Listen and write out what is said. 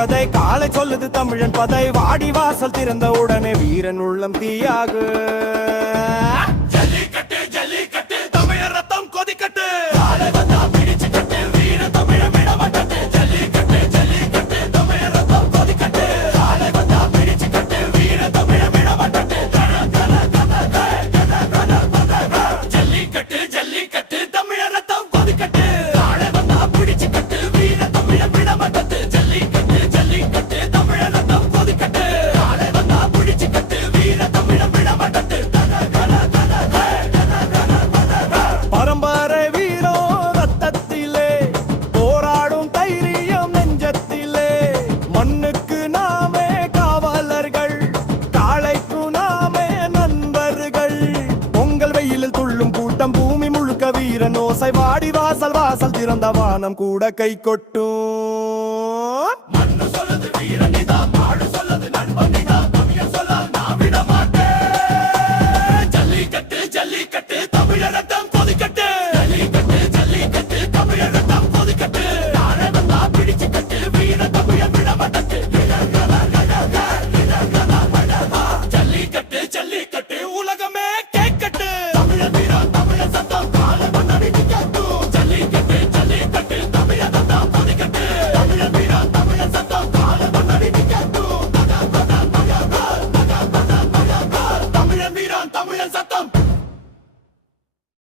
கதை காலை சொல்லுது தமிழன் பதை வாடி வாசல் திறந்த உடனே வீரன் உள்ளம் தீயாகு ஜல்லிக்கட்டு ஜல்லிக்கட்டு தமிழர் ரத்தம் கொதிக்கட்டு காலை வந்தா பிடிச்சு கட்டு வீர தமிழ விடமாட்டது ஜல்லிக்கட்டு ஜல்லிக்கட்டு தமிழர் ரத்தம் கொதிக்கட்டு காலை வந்தா பிடிச்சு கட்டு வீர தமிழ விடமாட்டது ஜல்லிக்கட்டு ஜல்லிக்கட்டு தமிழர் ரத்தம் கொதிக்கட்டு காலை வந்தா பிடிச்சு கட்டு வீர தமிழ விடமாட்டது ஜல்லிக்கட்டு ஜல்லிக்கட்டு தமிழர் ரத்தம் கொதிக்கட்டு காலை வந்தா பிடிச்சு கட்டு வீர தமிழ விடமாட்டது பரம்பரை வீரோ ரத்தத்திலே போராடும் தைரியம் நெஞ்சத்திலே மண்ணுக்கு நாமே காவலர்கள் காளைக்கு நாமே நண்பர்கள் பொங்கல் வெயிலில் துள்ளும் கூட்டம் பூமி முழுக்க வீரன் ஓசை வாடி வாசல் வாசல் திறந்த வானம் கூட கை கொட்டும் மண்ணு சொல்லுது வீரனிதான்